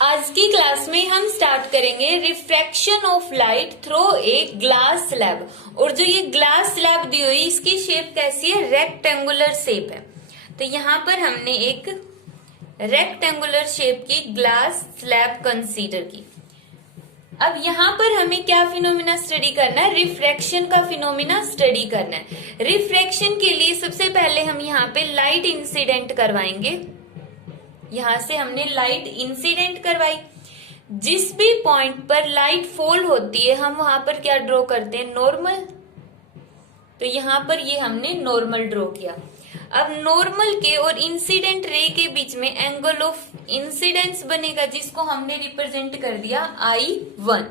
आज की क्लास में हम स्टार्ट करेंगे refraction of light through a glass slab. और जो ये ग्लास स्लैब दी हुई इसकी शेप कैसी है, रेक्टेंगुलर शेप है। तो यहाँ पर हमने एक रेक्टेंगुलर शेप की ग्लास स्लैब कंसीडर की। अब यहाँ पर हमें क्या फिनोमिना स्टडी करना है, रिफ्रैक्शन का फिनोमिना स्टडी करना है। रिफ्रैक्शन के लिए सबसे पहले हम यहाँ पे लाइट इंसिडेंट करवाएंगे। यहां से हमने लाइट इंसिडेंट करवाई। जिस भी पॉइंट पर लाइट फॉल होती है हम वहां पर क्या ड्रॉ करते हैं, नॉर्मल। तो यहां पर ये हमने नॉर्मल ड्रॉ किया। अब नॉर्मल के और इंसिडेंट रे के बीच में एंगल ऑफ इंसिडेंस बनेगा, जिसको हमने रिप्रेजेंट कर दिया I1।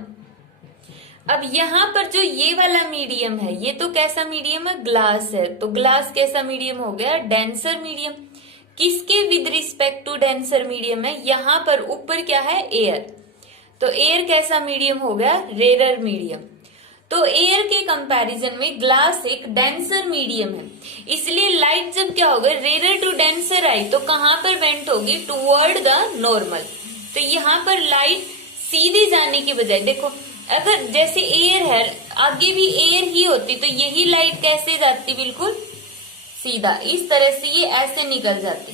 अब यहाँ पर जो ये वाला मीडियम है, ये तो कैसा मीडियम है, ग्लास है। तो ग्लास कैसा मीडियम हो गया, डेंसर मीडियम। किसके with respect to denser medium है, यहां पर ऊपर क्या है, एयर। तो एयर कैसा मीडियम हो गया, रेयर मीडियम। तो एयर के कंपैरिजन में ग्लास एक डेंसर मीडियम है, इसलिए लाइट जब क्या होगा, रेयर टू डेंसर आई तो कहां पर बेंट होगी, टुवर्ड द नॉर्मल। तो यहां पर लाइट सीधी जाने की बजाय, देखो अगर जैसे एयर है, आगे भी एयर ही होती तो यही लाइट कैसे जाती, बिल्कुल सीधा। इस तरह से ये ऐसे निकल जाती,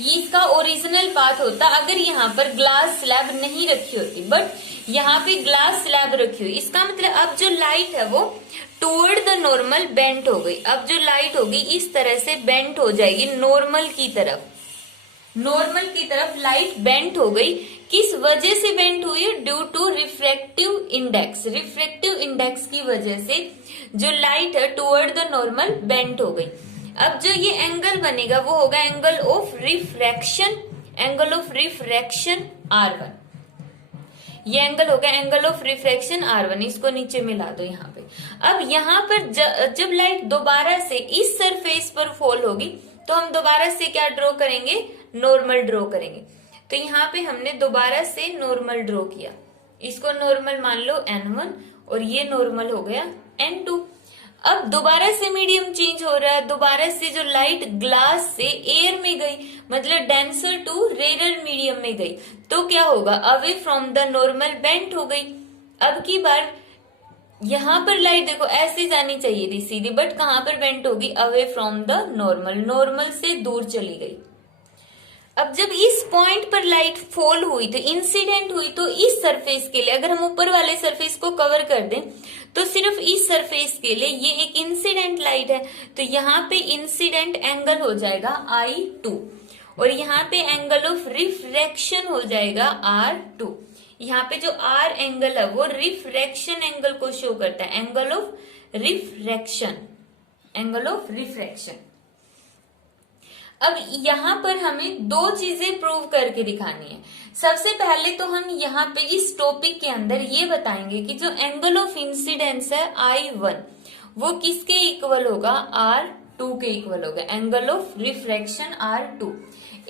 ये इसका ओरिजिनल पाथ होता अगर यहाँ पर ग्लास स्लैब नहीं रखी होती। बट यहाँ पे ग्लास स्लैब रखी हुई, इसका मतलब अब जो लाइट है वो टुवर्ड द नॉर्मल बेंट हो गई। अब जो लाइट होगी इस तरह से बेंट हो जाएगी नॉर्मल की तरफ। नॉर्मल की तरफ लाइट बेंट हो गई। किस वजह से बेंट हुई है, due to refractive index. Refractive index की वजह से जो लाइट है टुवर्ड द नॉर्मल बेंट हो गई। अब जो ये एंगल बनेगा वो होगा angle of refraction, angle of refraction R1। ये एंगल होगा एंगल ऑफ रिफ्रैक्शन R1। इसको नीचे मिला दो यहाँ पे। अब यहाँ पर जब लाइट दोबारा से इस सरफेस पर फॉल होगी तो हम दोबारा से क्या ड्रॉ करेंगे, नॉर्मल ड्रॉ करेंगे। तो यहाँ पे हमने दोबारा से नॉर्मल ड्रॉ किया। इसको नॉर्मल मान लो N1 और ये नॉर्मल हो गया N2। अब दोबारा से मीडियम चेंज हो रहा है, दोबारा से जो लाइट ग्लास से एयर में गई, मतलब डेंसर टू रेयर मीडियम में गई, तो क्या होगा, away from the normal bent हो गई। अब की बार यहां पर लाइट देखो ऐसे जानी चाहिए थी सीधी, बट कहां पर बेंट होगी, away from the normal, normal से दूर चली गई। अब जब इस पॉइंट पर लाइट फॉल हुई तो इंसिडेंट हुई, तो इस सरफेस के लिए अगर हम ऊपर वाले सरफेस को कवर कर दें तो सिर्फ इस सरफेस के लिए ये एक इंसिडेंट लाइट है। तो यहाँ पे इंसिडेंट एंगल हो जाएगा I2 और यहाँ पे एंगल ऑफ रिफ्रैक्शन हो जाएगा R2। यहाँ पे जो R एंगल है वो रिफ्रैक्शन एंगल को शो करता है, angle of refraction, angle of refraction. अब यहाँ पर हमें दो चीजें प्रूव करके दिखानी है। सबसे पहले तो हम यहाँ पे इस टॉपिक के अंदर ये बताएंगे कि जो एंगल ऑफ इंसिडेंस है I1 वो किसके इक्वल होगा, R2 के इक्वल होगा, एंगल ऑफ रिफ्रैक्शन R2।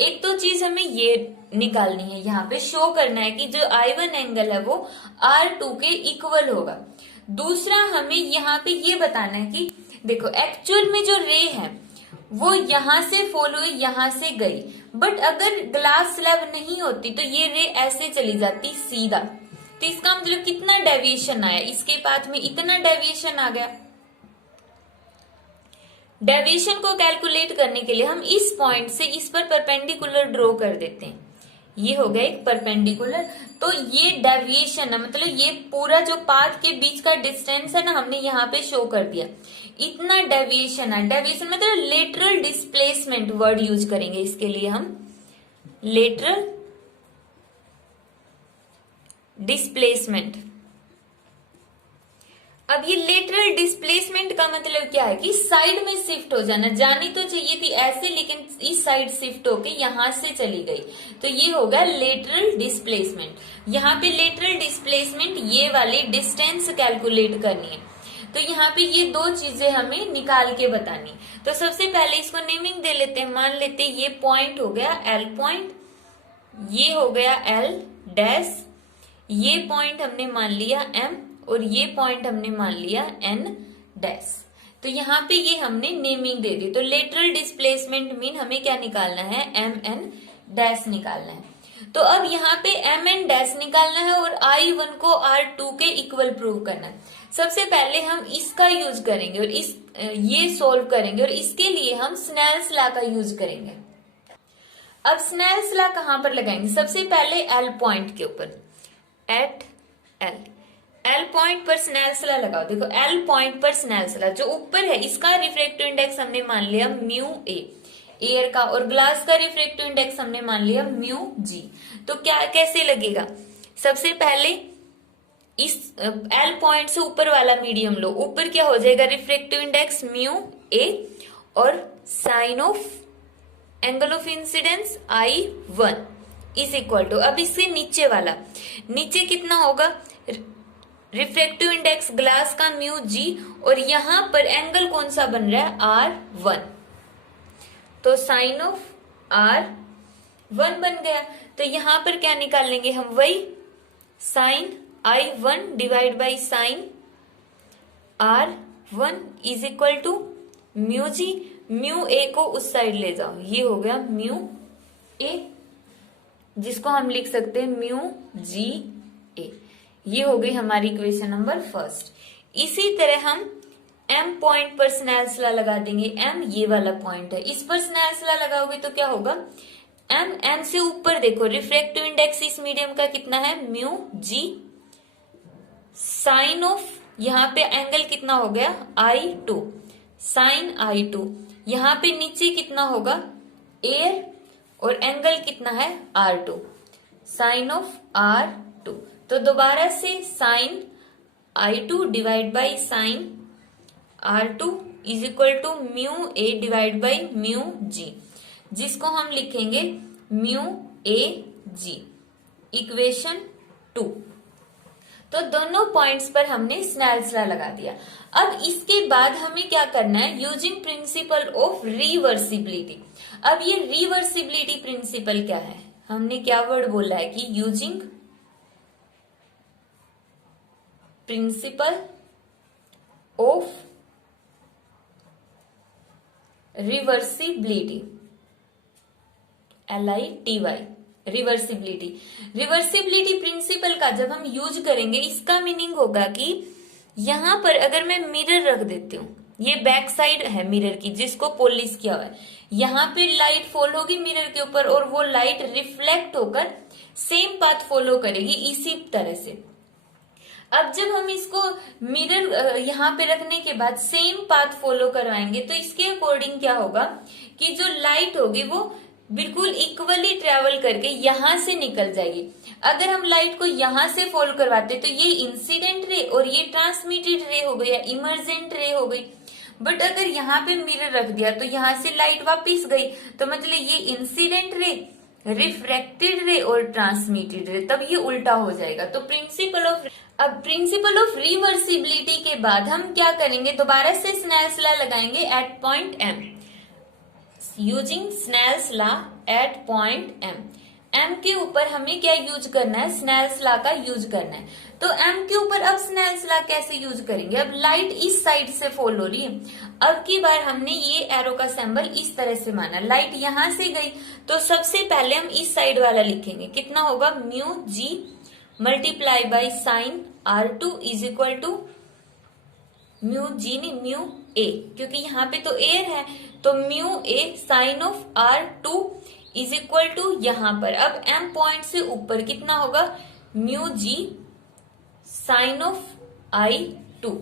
एक तो चीज हमें ये निकालनी है, यहाँ पे शो करना है कि जो I1 एंगल है वो R2 के इक्वल होगा। दूसरा हमें यहाँ पे ये बताना है कि देखो एक्चुअल में जो रे है वो यहां से फॉल हुई, यहां से गई, बट अगर ग्लास स्लैब नहीं होती तो ये रे ऐसे चली जाती सीधा। तो इसका मतलब कितना डेविएशन आया, इसके पाथ में इतना डेविएशन आ गया। डेविएशन को कैलकुलेट करने के लिए हम इस पॉइंट से इस पर परपेंडिकुलर ड्रॉ कर देते हैं। ये हो गया एक परपेंडिकुलर। तो ये डेविएशन है, मतलब ये पूरा जो पाथ के बीच का डिस्टेंस है ना, हमने यहाँ पे शो कर दिया, इतना डेविएशन है। डेविएशन मतलब लेटरल डिस्प्लेसमेंट वर्ड यूज करेंगे इसके लिए हम, लेटरल डिस्प्लेसमेंट। अब ये लेटरल डिस्प्लेसमेंट का मतलब क्या है कि साइड में शिफ्ट हो जाना। जानी तो चाहिए थी ऐसे, लेकिन इस साइड शिफ्ट होके यहां से चली गई, तो ये होगा लेटरल डिस्प्लेसमेंट। यहाँ पे लेटरल डिस्प्लेसमेंट ये वाली डिस्टेंस कैलकुलेट करनी है। तो यहाँ पे ये दो चीजें हमें निकाल के बतानी। तो सबसे पहले इसको नेमिंग दे लेते हैं। मान लेते हैं ये पॉइंट हो गया L पॉइंट, ये हो गया L डैश, ये पॉइंट हमने मान लिया M और ये पॉइंट हमने मान लिया N डैश। तो यहाँ पे ये हमने नेमिंग दे दी। तो लेटरल डिस्प्लेसमेंट मीन हमें क्या निकालना है, MN डैश निकालना है। तो अब यहाँ पे एम एन डैश निकालना है और I1 को R2 के इक्वल प्रूव करना है। सबसे पहले हम इसका यूज करेंगे और ये सोल्व करेंगे और इसके लिए हम स्नेल्स लॉ का यूज करेंगे। अब स्नेल्स लॉ कहां पर लगाएंगे? सबसे पहले एल पॉइंट के ऊपर, एट एल पॉइंट पर स्नेल्स लॉ लगाओ। देखो एल पॉइंट पर स्नेल्स लॉ जो ऊपर है इसका रिफ्रैक्टिव इंडेक्स हमने मान लिया म्यू ए एयर का, और ग्लास का रिफ्रैक्टिव इंडेक्स हमने मान लिया म्यू जी। तो क्या कैसे लगेगा? सबसे पहले इस एल पॉइंट से ऊपर वाला मीडियम लो, ऊपर क्या हो जाएगा? रिफ्रैक्टिव इंडेक्स म्यू ए और sine of angle of incidence I1 is equal to, अब इससे नीचे वाला, नीचे कितना होगा? रिफ्रैक्टिव इंडेक्स ग्लास का म्यू जी, और यहां पर एंगल कौन सा बन रहा है? R1, तो साइन ऑफ R1 बन गया। तो यहां पर क्या निकाल लेंगे हम? वही sine I1 divide by sine R1 is equal to mu ji. Mu A को उस साइड ले जाओ, ये हो गया म्यू ए, जिसको हम लिख सकते हैं म्यू जी ए। ये हो गई हमारी इक्वेशन नंबर फर्स्ट। इसी तरह हम एम पॉइंट पर स्नेल्स लॉ लगा देंगे। एम ये वाला पॉइंट है, इस पर स्नेल्स लॉ लगाओगे तो क्या होगा? एम से ऊपर देखो, रिफ्रैक्टिव इंडेक्स इस मीडियम का कितना है? म्यू जी, साइन ऑफ यहाँ पे एंगल कितना हो गया? I2, sign I2। यहाँ पे नीचे कितना होगा? एयर, और एंगल कितना है? R2, sine of R2। तो दोबारा से sine I2 divide by sine R2 is equal to mu A divide by mu G, जिसको हम लिखेंगे म्यू ए जी, इक्वेशन 2। तो दोनों पॉइंट्स पर हमने स्नेल्स लॉ लगा दिया। अब इसके बाद हमें क्या करना है? Using principle of reversibility. अब ये रिवर्सिबिलिटी प्रिंसिपल क्या है? हमने क्या वर्ड बोला है कि using principle of reversibility, LITY, reversibility. Reversibility principle का जब हम यूज करेंगे, इसका मीनिंग होगा कि यहां पर अगर मैं मिरर रख देती हूँ, ये बैक साइड है मिरर की जिसको पॉलिश किया हुआ है, यहाँ पे लाइट फॉल होगी मिरर के ऊपर और वो लाइट रिफ्लेक्ट होकर सेम पाथ फॉलो करेगी इसी तरह से। अब जब हम इसको मिरर यहाँ पे रखने के बाद सेम पाथ फॉलो करवाएंगे तो इसके अकॉर्डिंग क्या होगा कि जो लाइट होगी वो बिल्कुल इक्वली ट्रेवल करके यहां से निकल जाएगी। अगर हम लाइट को यहां से फॉलो करवाते तो ये इंसिडेंट रे और ये ट्रांसमिटेड रे हो गई या इमर्जेंट रे हो गई। बट अगर यहाँ पे मिरर रख दिया तो यहाँ से लाइट वापिस गई, तो मतलब ये इंसिडेंट रे, रिफ्रैक्टेड रे और ट्रांसमिटेड रे, तब ये उल्टा हो जाएगा। तो प्रिंसिपल ऑफ रिवर्सिबिलिटी के बाद हम क्या करेंगे? दोबारा से स्नेल्स लॉ लगाएंगे at point M, using Snell's law at point M. M के ऊपर हमें क्या यूज करना है? स्नेल्स लॉ का यूज करना है। तो एम के ऊपर अब स्नेल्स लॉ कैसे यूज करेंगे? अब लाइट इस साइड से फॉल हो रही है, अब की बार हमने ये एरो का सिंबल इस तरह से माना, लाइट यहां से गई तो सबसे पहले हम इस साइड वाला लिखेंगे, कितना होगा? Mu ji multiply by sine R2 is equal to mu G नहीं म्यू ए, क्योंकि यहाँ पे तो एयर है, तो mu a sine of R2 is equal to यहाँ पर अब एम पॉइंट से ऊपर कितना होगा? Mu g sine of I2।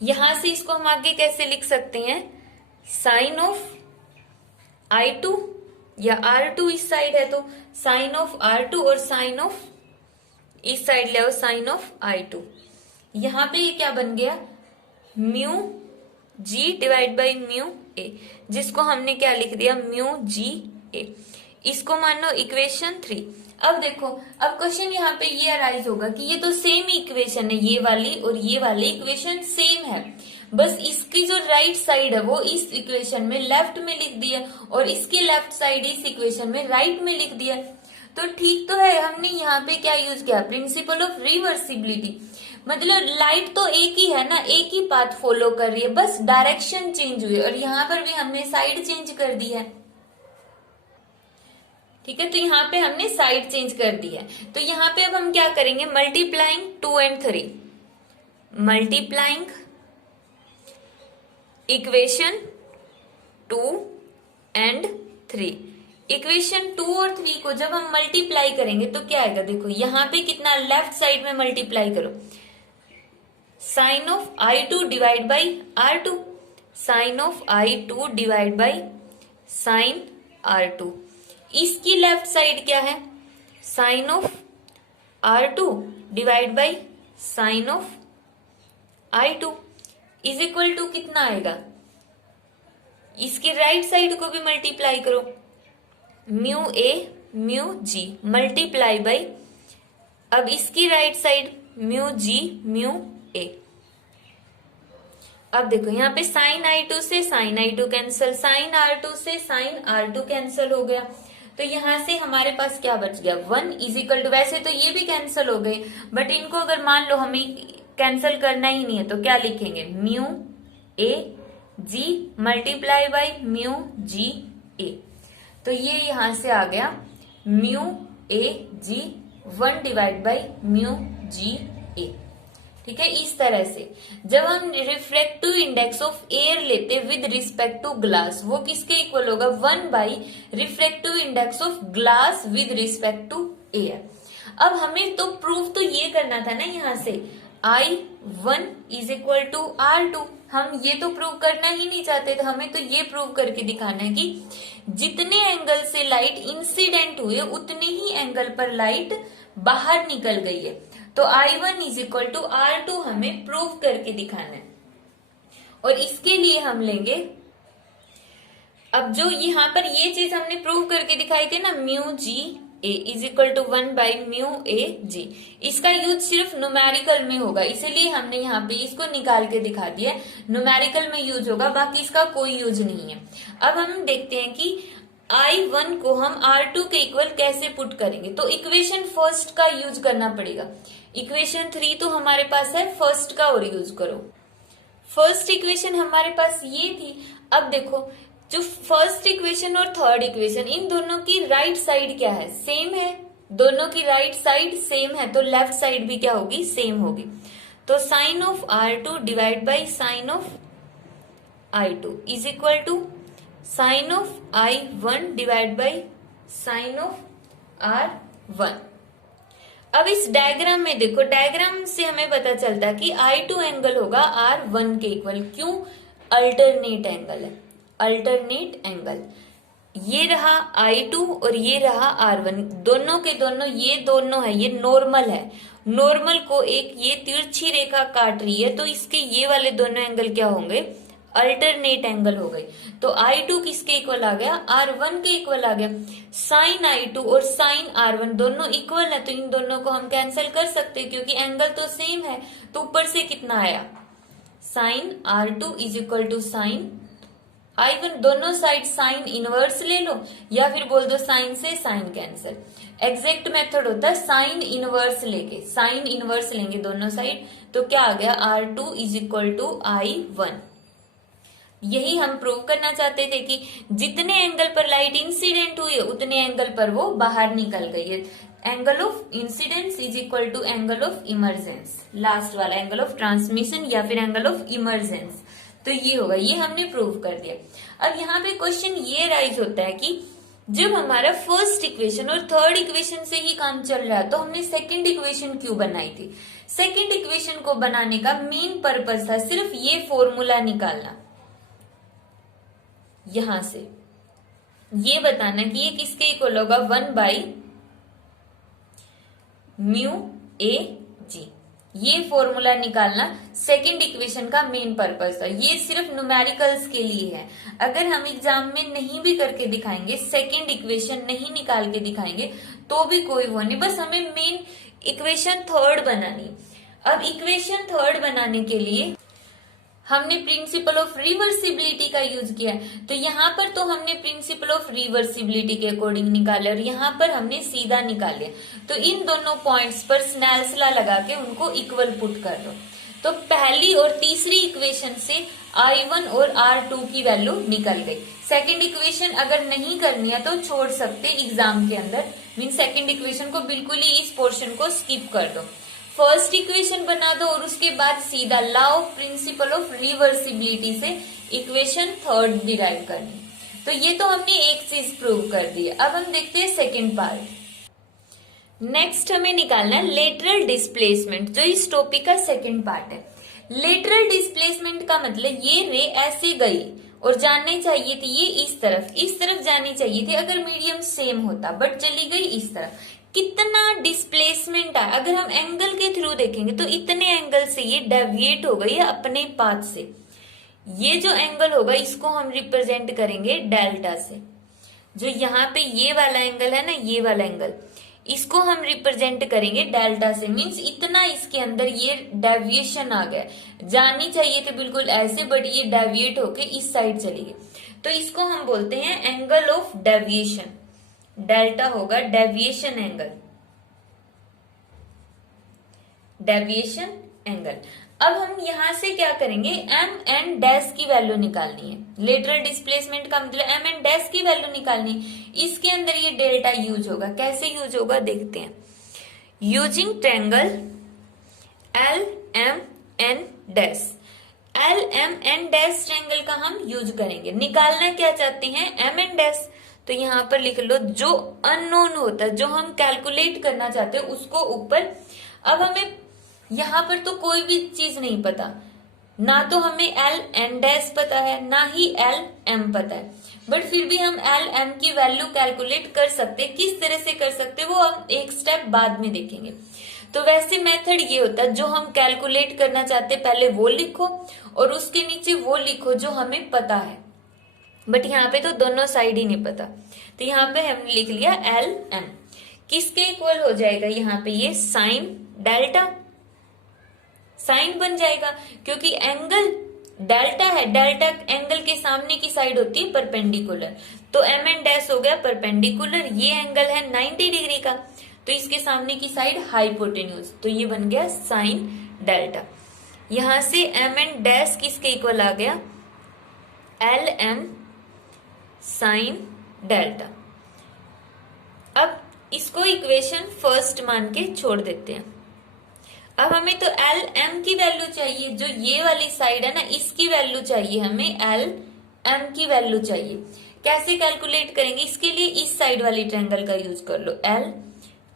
यहां से इसको हम आगे कैसे लिख सकते हैं? साइन ऑफ I2 या R2 इस साइड है तो साइन ऑफ R2 और साइन ऑफ इस साइड ले आओ साइन ऑफ I2। यहां पे ये क्या बन गया? Mu G divide by mu A, जिसको हमने क्या लिख दिया? Mu G A. इसको मानो इक्वेशन 3। अब देखो, अब क्वेश्चन यहाँ पे ये अराइज होगा कि ये तो सेम इक्वेशन है, ये वाली और ये वाली इक्वेशन सेम है, बस इसकी जो राइट साइड है वो इस इक्वेशन में लेफ्ट में लिख दिया और इसकी लेफ्ट साइड इस इक्वेशन में राइट में लिख दिया। तो ठीक तो है, हमने यहाँ पे क्या यूज किया? Principal of reversibility. मतलब लाइट तो एक ही है ना, एक ही पाथ फॉलो कर रही है, बस डायरेक्शन चेंज हुई और यहाँ पर भी हमने साइड चेंज कर दी है। ठीक है, तो यहाँ पे हमने साइड चेंज कर दी है। तो यहाँ पे अब हम क्या करेंगे, multiplying 2 and 3, multiplying equation 2 and 3। Equation 2 और 3 को जब हम मल्टीप्लाई करेंगे तो क्या आएगा, देखो यहाँ पे कितना, लेफ्ट साइड में मल्टीप्लाई करो, sine of I2 divide by R2, sine of I2 divide by sine R2। इसकी लेफ्ट साइड क्या है, sine of R2 divide by sine of I2 is equal to कितना आएगा, इसकी राइट साइड को भी मल्टीप्लाई करो, mu a mu ji multiply by, अब इसकी right side mu ji mu a. अब देखो यहाँ पे साइन I2 से sine I2 cancel, sign R2 से साइन R2 कैंसिल हो गया, तो यहां से हमारे पास क्या बच गया, 1 इज इक्वल टू, वैसे तो ये भी कैंसिल हो गए बट इनको अगर मान लो हमें कैंसिल करना ही नहीं है तो क्या लिखेंगे, mu A G multiply by mu G A. तो ये यहां से आ गया mu A G 1 divide by mu G A. ठीक है, इस तरह से जब हम रिफ्रैक्टिव इंडेक्स ऑफ एयर लेते विद रिस्पेक्ट टू ग्लास, वो किसके इक्वल होगा, 1 by refractive index of glass with respect to air. अब हमें तो प्रूव तो ये करना था ना, यहाँ से I1 is equal to R2, हम ये तो प्रूव करना ही नहीं चाहते थे, हमें तो ये प्रूव करके दिखाना है कि जितने एंगल से लाइट इंसिडेंट हुए उतने ही एंगल पर लाइट बाहर निकल गई है। तो I1 is equal to R2 हमें प्रूव करके दिखाना है, और इसके लिए हम लेंगे, अब जो यहाँ पर ये चीज हमने प्रूव करके दिखाई थी ना, mu G A is equal to 1 by mu A G, इसका यूज सिर्फ न्यूमेरिकल में होगा, इसीलिए हमने यहाँ पे इसको निकाल के दिखा दिया, न्यूमेरिकल में यूज होगा, बाकी इसका कोई यूज नहीं है। अब हम देखते हैं कि I1 को हम R2 के इक्वल कैसे पुट करेंगे, तो इक्वेशन फर्स्ट का यूज करना पड़ेगा। इक्वेशन 3 तो हमारे पास है, फर्स्ट का और यूज करो। फर्स्ट इक्वेशन हमारे पास ये थी, अब देखो जो फर्स्ट इक्वेशन और थर्ड इक्वेशन, इन दोनों की राइट साइड क्या है, सेम है, दोनों की राइट साइड सेम है, तो लेफ्ट साइड भी क्या होगी, सेम होगी। तो sine of R2 divide by sine of I2 is equal to sine of I1 divide by sine of R1। अब इस डायग्राम में देखो, डायग्राम से हमें पता चलता है कि I2 एंगल होगा R1 के इक्वल, क्यों, अल्टरनेट एंगल है, अल्टरनेट एंगल, ये रहा I2 और ये रहा R1, दोनों के दोनों, ये दोनों है, ये नॉर्मल है, नॉर्मल को एक ये तिरछी रेखा काट रही है, तो इसके ये वाले दोनों एंगल क्या होंगे, अल्टरनेट एंगल हो गए। तो I2 किसके इक्वल आ गया, R1 के इक्वल आ गया। साइन I2 और साइन R1 दोनों इक्वल है, तो इन दोनों को हम कैंसिल कर सकते हैं क्योंकि एंगल तो सेम है। तो ऊपर से कितना आया, sine R2 is equal to sine I1, दोनों साइड साइन इनवर्स ले लो या फिर बोल दो साइन से साइन कैंसिल। एग्जैक्ट मेथड होता है साइन इनवर्स लेके, साइन इनवर्स लेंगे दोनों साइड, तो क्या आ गया, R2 is equal to I1। यही हम प्रूव करना चाहते थे कि जितने एंगल पर लाइट इंसिडेंट हुई है उतने एंगल पर वो बाहर निकल गई है। Angle of incidence is equal to angle of emergence, last वाला एंगल ऑफ ट्रांसमिशन या फिर एंगल ऑफ इमर्जेंस, तो ये होगा, ये हमने प्रूव कर दिया। अब यहाँ पे क्वेश्चन ये राइज होता है कि जब हमारा फर्स्ट इक्वेशन और थर्ड इक्वेशन से ही काम चल रहा है तो हमने सेकंड इक्वेशन क्यों बनाई थी। सेकंड इक्वेशन को बनाने का मेन पर्पस था सिर्फ ये फॉर्मूला निकालना, यहां से ये बताना कि ये किसके इक्वल होगा, 1 बाई म्यू ए जी, ये फॉर्मूला निकालना सेकंड इक्वेशन का मेन पर्पस था। ये सिर्फ न्यूमेरिकल्स के लिए है, अगर हम एग्जाम में नहीं भी करके दिखाएंगे, सेकंड इक्वेशन नहीं निकाल के दिखाएंगे तो भी कोई वो नहीं, बस हमें मेन इक्वेशन थर्ड बनानी। अब इक्वेशन थर्ड बनाने के लिए हमने प्रिंसिपल ऑफ रिवर्सिबिलिटी का यूज किया, तो यहाँ पर तो हमने प्रिंसिपल ऑफ रिवर्सिबिलिटी के अकॉर्डिंग निकाला और यहाँ पर हमने सीधा निकाले। तो इन दोनों पॉइंट्स पर स्नेल्स लॉ लगा के उनको इक्वल पुट कर दो। तो पहली और तीसरी इक्वेशन से I1 और R2 की वैल्यू निकल गई। सेकंड इक्वेशन अगर नहीं करनी है तो छोड़ सकते एग्जाम के अंदर, मीन सेकंड इक्वेशन को बिल्कुल ही इस पोर्शन को स्किप कर दो, फर्स्ट इक्वेशन बना दो और उसके बाद सीधा law of principal of reversibility से इक्वेशन थर्ड डिराइव करनी। तो ये तो हमने एक चीज प्रूव कर दी है। अब हम देखते हैं सेकेंड पार्ट। नेक्स्ट हमें निकालना है लेटरल डिस्प्लेसमेंट, जो इस टॉपिक का सेकंड पार्ट है। लेटरल डिस्प्लेसमेंट का मतलब ये रे ऐसे गई और जानी चाहिए थी ये इस तरफ जानी चाहिए थी अगर मीडियम सेम होता, बट चली गई इस तरफ। कितना डिस्प्लेसमेंट है, अगर हम एंगल के थ्रू देखेंगे तो इतने एंगल से ये डेविएट हो गई है अपने पाथ से। ये जो एंगल होगा इसको हम रिप्रेजेंट करेंगे डेल्टा से। जो यहाँ पे ये वाला एंगल है ना, ये वाला एंगल, इसको हम रिप्रेजेंट करेंगे डेल्टा से। मींस इतना इसके अंदर ये डेविएशन आ गया, जानी चाहिए तो बिल्कुल ऐसे, बट ये डेविएट होके इस साइड चली गई, तो इसको हम बोलते हैं एंगल ऑफ डेविएशन। डेल्टा होगा डेविएशन एंगल, डेविएशन एंगल। अब हम यहां से क्या करेंगे, एम एंड डैश की वैल्यू निकालनी है। लेटरल डिस्प्लेसमेंट का मतलब एम एंड डैश की वैल्यू निकालनी है। इसके अंदर ये डेल्टा यूज होगा, कैसे यूज होगा देखते हैं। Using triangle L M N dash, L M N dash triangle का हम यूज करेंगे। निकालना क्या चाहते हैं, एम एन डैश। तो यहां पर लिख लो जो अननोन होता है, जो हम कैलकुलेट करना चाहते हैं उसको ऊपर। अब हमें यहां पर तो कोई भी चीज नहीं पता, ना तो हमें एल एन डैश पता है ना ही एल एम पता है, बट फिर भी हम एल एम की वैल्यू कैलकुलेट कर सकते। किस तरह से कर सकते वो हम एक स्टेप बाद में देखेंगे। तो वैसे मेथड ये होता है, जो हम कैलकुलेट करना चाहते पहले वो लिखो और उसके नीचे वो लिखो जो हमें पता है, बट यहाँ पे तो दोनों साइड ही नहीं पता। तो यहाँ पे हमने लिख लिया एल एम, किसके इक्वल हो जाएगा यहाँ पे, ये साइन डेल्टा, साइन बन जाएगा क्योंकि एंगल डेल्टा है। डेल्टा एंगल के सामने की साइड होती है परपेंडिकुलर, तो एम एन डैश हो गया परपेंडिकुलर। ये एंगल है 90 डिग्री का, तो इसके सामने की साइड हाइपोटेन्यूज, तो ये बन गया साइन डेल्टा। यहां से एम एन डैश किसके इक्वल आ गया, एल एम साइन डेल्टा। अब इसको इक्वेशन फर्स्ट मान के छोड़ देते हैं। अब हमें तो एल एम की वैल्यू चाहिए, जो ये वाली साइड है ना इसकी वैल्यू चाहिए हमें, एल एम की वैल्यू चाहिए। कैसे कैलकुलेट करेंगे, इसके लिए इस साइड वाली ट्रायंगल का यूज कर लो, एल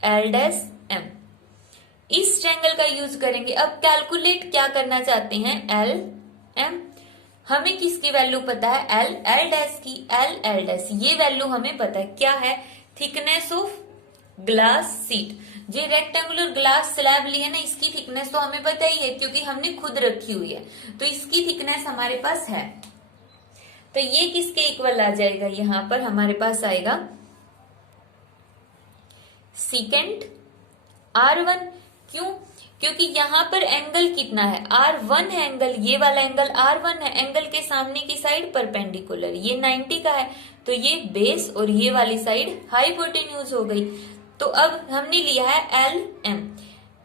एल डैश एम, इस ट्रायंगल का यूज करेंगे। अब कैलकुलेट क्या करना चाहते हैं, एल एम। हमें किसकी वैल्यू पता है, एल एल डैश की, एल एल डैश ये वैल्यू हमें पता है क्या है, थिकनेस ऑफ ग्लास सीट। जो रेक्टेंगुलर ग्लास स्लैब ली है ना, इसकी थिकनेस तो हमें पता ही है क्योंकि हमने खुद रखी हुई है, तो इसकी थिकनेस हमारे पास है। तो ये किसके इक्वल आ जाएगा, यहां पर हमारे पास आएगा सीकेंट R1। क्यों, क्योंकि यहां पर एंगल कितना है, R1 है एंगल, ये वाला एंगल R1 है। एंगल के सामने की साइड परपेंडिकुलर, ये 90 का है, तो ये बेस और ये वाली साइड हाइपोटेन्यूज हो गई। तो अब हमने लिया है L M,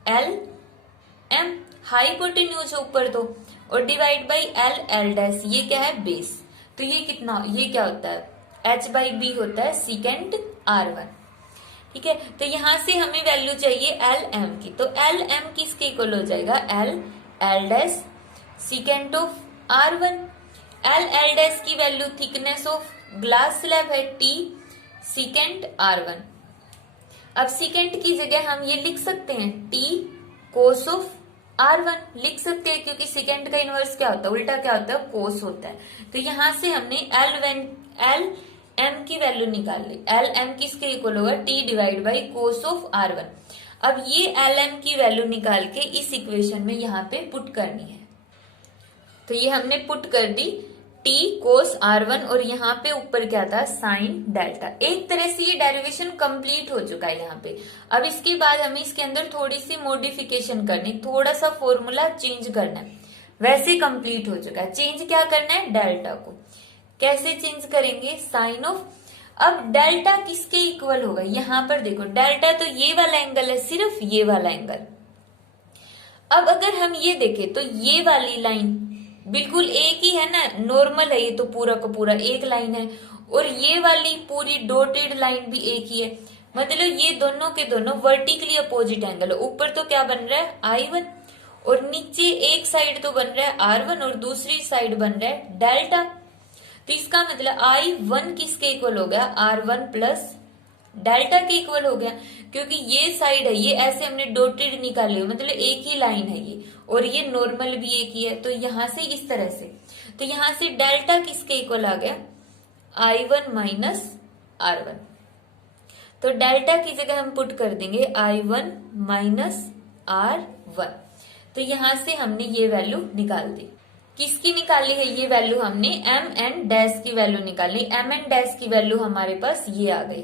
L M hypotenuse ऊपर दो और divide by L L dash, ये क्या है बेस। तो ये कितना, ये क्या होता है, एच बाई बी होता है सीकेंट R1। ठीक है, तो यहां से हमें वैल्यू चाहिए एल एम की, तो एल एम किसके इक्वल हो जाएगा, L L dash secant of R1। L L dash की value thickness of glass slab है टी सीकेंट R1। अब सीकेंट की जगह हम ये लिख सकते हैं टी कोस ऑफ R1 लिख सकते हैं, क्योंकि सीकेंट का इनवर्स क्या होता है, उल्टा क्या होता है, कोस होता है। तो यहां से हमने एल एम की वैल्यू निकाल ली। एल एम किसके इक्वल होगा, T divide by cos of R1। अब ये एल एम की वैल्यू निकाल के इस इक्वेशन में यहाँ पे पुट करनी है। तो ये हमने पुट कर दी टी कोस R1 और यहाँ पे ऊपर क्या था, साइन डेल्टा। एक तरह से ये डेरिवेशन कंप्लीट हो चुका है यहाँ पे। अब इसके बाद हमें इसके अंदर थोड़ी सी मॉडिफिकेशन करनी, थोड़ा सा फॉर्मूला चेंज करना है। वैसे कंप्लीट हो चुका है, चेंज क्या करना है, डेल्टा को। कैसे चेंज करेंगे, साइन ऑफ। अब डेल्टा किसके इक्वल होगा, यहाँ पर देखो डेल्टा तो ये वाला एंगल है, सिर्फ ये वाला एंगल। अब अगर हम ये देखें तो ये वाली लाइन बिल्कुल एक ही है ना, नॉर्मल है ये तो पूरा का पूरा एक लाइन है, और ये वाली पूरी डॉटेड लाइन भी एक ही है, मतलब ये दोनों के दोनों वर्टिकली अपोजिट एंगल है। ऊपर तो क्या बन रहा है I1 और नीचे एक साइड तो बन रहा है R1 और दूसरी साइड बन रहा है डेल्टा। तो इसका मतलब I1 किसके इक्वल हो गया, R1 प्लस डेल्टा के इक्वल हो गया, क्योंकि ये साइड है ये ऐसे हमने डॉटेड निकाले हो, मतलब एक ही लाइन है ये, और ये नॉर्मल भी एक ही है। तो यहां से इस तरह से, तो यहां से डेल्टा किसके इक्वल आ गया, I1 माइनस R1। तो डेल्टा की जगह हम पुट कर देंगे I1 माइनस R1। तो यहां से हमने ये वैल्यू निकाल दी। किसकी निकाली है ये वैल्यू, हमने एम एन डैश की वैल्यू निकाली। एम एन डैश की वैल्यू हमारे पास ये आ गई।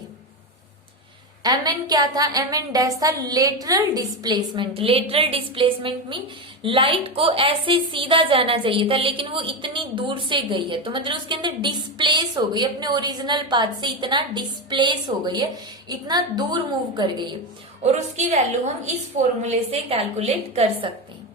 एम एन क्या था, एम एन डैश था lateral displacement. Lateral displacement mean light को ऐसे सीधा जाना चाहिए था लेकिन वो इतनी दूर से गई है, तो मतलब उसके अंदर डिस्प्लेस हो गई, अपने ओरिजिनल पाथ से इतना डिस्प्लेस हो गई है, इतना दूर मूव कर गई है, और उसकी वैल्यू हम इस फॉर्मूले से कैलकुलेट कर सकते हैं।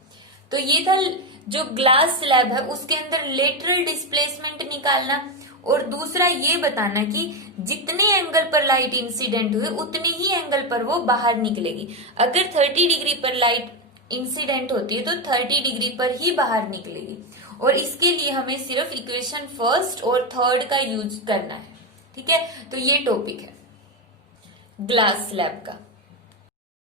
तो ये था जो ग्लास स्लैब है उसके अंदर लेटरल डिस्प्लेसमेंट निकालना, और दूसरा ये बताना कि जितने एंगल पर लाइट इंसिडेंट हुए उतने ही एंगल पर वो बाहर निकलेगी। अगर 30 डिग्री पर लाइट इंसिडेंट होती है तो 30 डिग्री पर ही बाहर निकलेगी, और इसके लिए हमें सिर्फ इक्वेशन फर्स्ट और थर्ड का यूज करना है। ठीक है, तो ये टॉपिक है ग्लास स्लैब का।